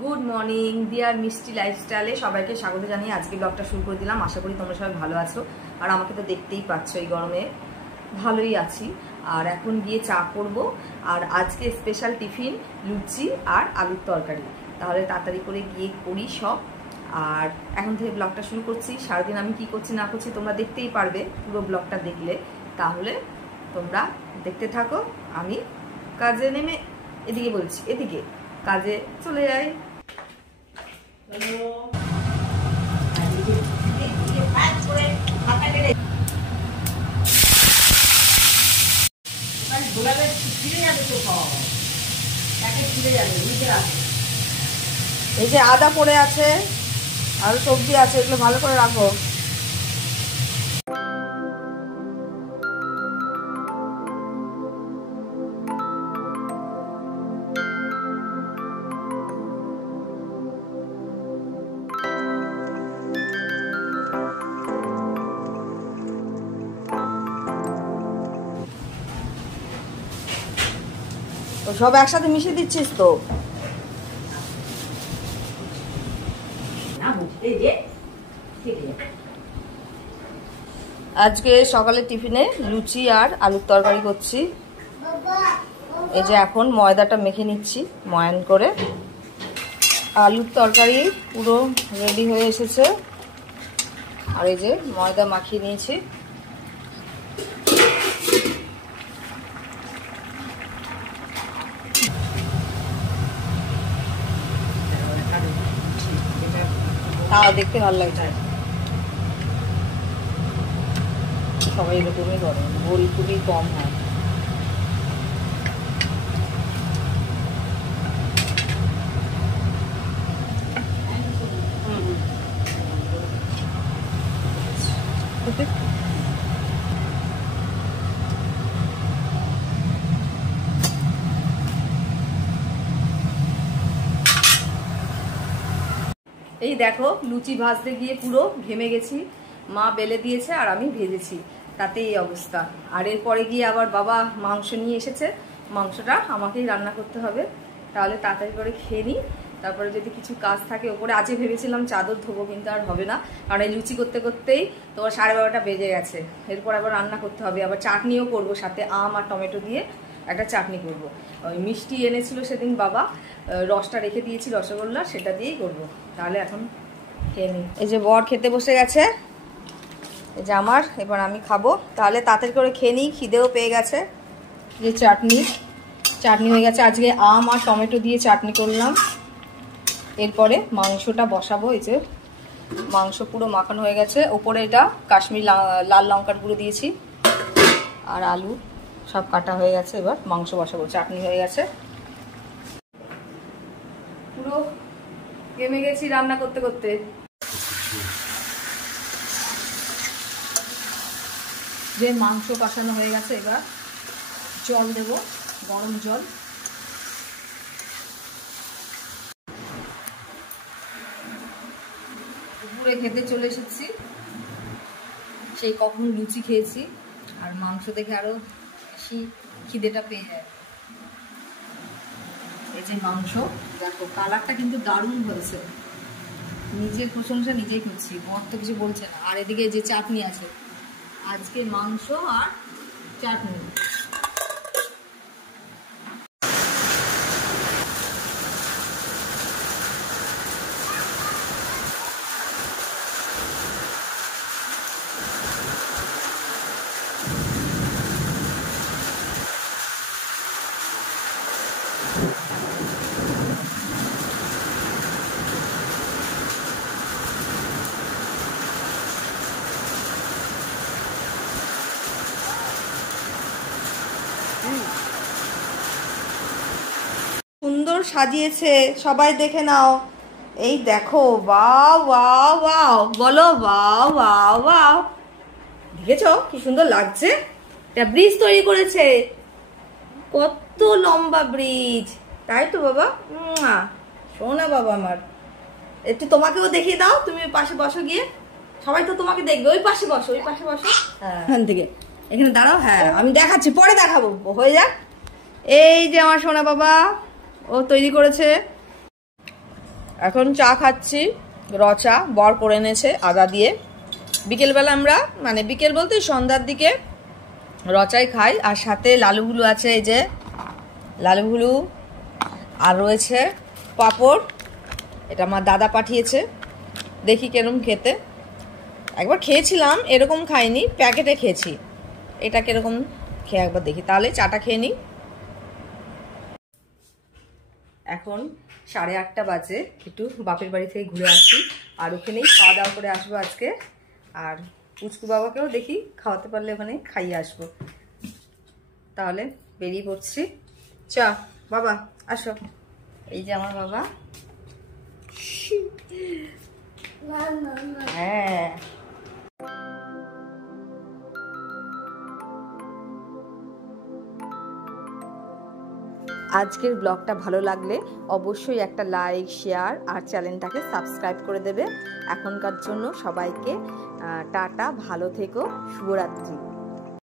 Good morning deer মিষ্টি লাইফস্টাইলে সবাইকে স্বাগত জানিয়ে আজকে ব্লগটা শুরু করে দিলাম। আশা করি তোমরা সবাই ভালো আছো, আর আমাকে তো দেখতেই পাচ্ছ এই গরমে ভালোই আছি। আর এখন গিয়ে চা করব, আর আজকে স্পেশাল টিফিন লুচি আর আলুর তরকারি। তাহলে তাড়াতাড়ি করে গিয়ে করি সব। আর এখন থেকে ব্লগটা শুরু করছি। সারাদিন আমি কি করছি না করছি তোমরা দেখতেই পারবে পুরো ব্লগটা দেখলে। তাহলে তোমরা দেখতে থাকো। আমি কাজে নেমে এদিকে বলছি, এদিকে কাজে চলে যাই। এই যে আদা পড়ে আছে, আরো সবজি আছে, এগুলো ভালো করে রাখো। সব একসাথে মিশিয়ে দিচ্ছিস তো? আজকে সকালে টিফিনে লুচি আর আলুর তরকারি করছি। এই যে এখন ময়দাটা মেখে নিচ্ছি ময়ান করে। আলুর তরকারি পুরো রেডি হয়ে এসেছে, আর এই যে ময়দা মাখিয়ে নিয়েছি। তাও দেখতে ভালো লাগছে। সবাই এরকমই করে, গোল খুবই কম হয়। এই দেখো লুচি ভাজতে গিয়ে পুরো ঘেমে গেছি। মা বেলে দিয়েছে আর আমি ভেজেছি, তাতে এই অবস্থা। আর এরপরে গিয়ে আবার বাবা মাংস নিয়ে এসেছে, মাংসটা আমাকেই রান্না করতে হবে। তাহলে তাড়াতাড়ি করে খেয়ে নিই, তারপরে যদি কিছু কাজ থাকে ওপরে। আজকে ভেবেছিলাম চাদর ধোবো, কিন্তু আর হবে না, কারণ এই লুচি করতে করতেই তোমার 12:30 বেজে গেছে। এরপর আবার রান্না করতে হবে, আবার চাটনিও করব, সাথে আম আর টমেটো দিয়ে একটা চাটনি করব। ওই মিষ্টি এনেছিল সেদিন বাবা, রসটা রেখে দিয়েছি রসগোল্লা, সেটা দিয়েই করব। তাহলে এখন খেয়ে নিই। এই যে বর খেতে বসে গেছে, এই যে আমার, এবার আমি খাবো। তাহলে তাড়াতাড়ি করে খেয়ে নিই, খিদেও পেয়ে গেছে। যে চাটনি হয়ে গেছে, আজকে আম আর টমেটো দিয়ে চাটনি করলাম। এরপরে মাংসটা বসাবো। এই যে মাংস পুরো মাখানো হয়ে গেছে, ওপরে এটা কাশ্মীরি লাল লঙ্কার গুঁড়ো দিয়েছি, আর আলু সব কাটা হয়ে গেছে। এবার মাংস বসাবো, চাটনি হয়ে গেছে। পুরো ঘেমে গেছি রান্না করতে করতে। যে মাংস কষানো হয়ে গেছে, এবার জল দেব, গরম জল। দুপুরে খেতে চলে এসেছি, সেই কখন লুচি খেয়েছি, আর মাংস দেখে আরো বেশি খিদেটা পেয়ে যায়। এই যে মাংস দেখো, কালারটা কিন্তু দারুণ হয়েছে। নিজের প্রশংসা নিজেই করছি, বর তো কিছু বলছে না। আর এদিকে যে চাটনি আছে, আজকে মাংস আর চাটনি। সুন্দর সাজিয়েছে, সবাই দেখে নাও। এই দেখো, ওয়াও ওয়াও ওয়াও, বলো ওয়াও ওয়াও ওয়াও। দেখেছো কি সুন্দর লাগছে? এটা ব্রিজ তৈরি করেছে, কত লম্বা ব্রিজ, তাই তো বাবা? শোনা বাবা আমার, একটু তোমাকেও দেখিয়ে দাও। তুমি পাশে বসো গিয়ে, সবাই তো তোমাকে দেখবে। ওই পাশে বসো, ওই পাশে বসো। হ্যাঁ, এখান থেকে এখানে দাঁড়াও। হ্যাঁ, আমি দেখাচ্ছি, পরে দেখাবো, হয়ে যাক। এই যে আমার সোনা বাবা, ও তৈরি করেছে। এখন চা খাচ্ছি, রচা বর করে এনেছে আদা দিয়ে। বিকেলবেলা আমরা মানে বিকেল বলতে সন্ধ্যার দিকে রচাই খাই, আর সাথে লালুগুলু আছে, এই যে লালুগুলু, আর রয়েছে পাঁপড়, এটা আমার দাদা পাঠিয়েছে। দেখি কেরম খেতে, একবার খেয়েছিলাম এরকম খাইনি, প্যাকেটে খেয়েছি, এটা কিরকম খেয়ে একবার দেখি। তাহলে চাটা খেয়ে নিই। এখন 8:30 বাজে, একটু বাপের বাড়ি থেকে ঘুরে আসি, আর ওখানেই খাওয়া দাওয়া করে আসবো আজকে। আর পুচকু বাবাকেও দেখি খাওয়াতে পারলে ওখানে খাইয়ে আসবো। তাহলে বেরিয়ে পড়ছি। চা বাবা আসো, এই যে আমার বাবা। হ্যাঁ, আজকের ব্লগটা ভালো লাগলে অবশ্যই একটা লাইক, শেয়ার আর চ্যানেলটাকে সাবস্ক্রাইব করে দেবে। এখনকার জন্য সবাইকে টাটা, ভালো থেকো, শুভরাত্রি।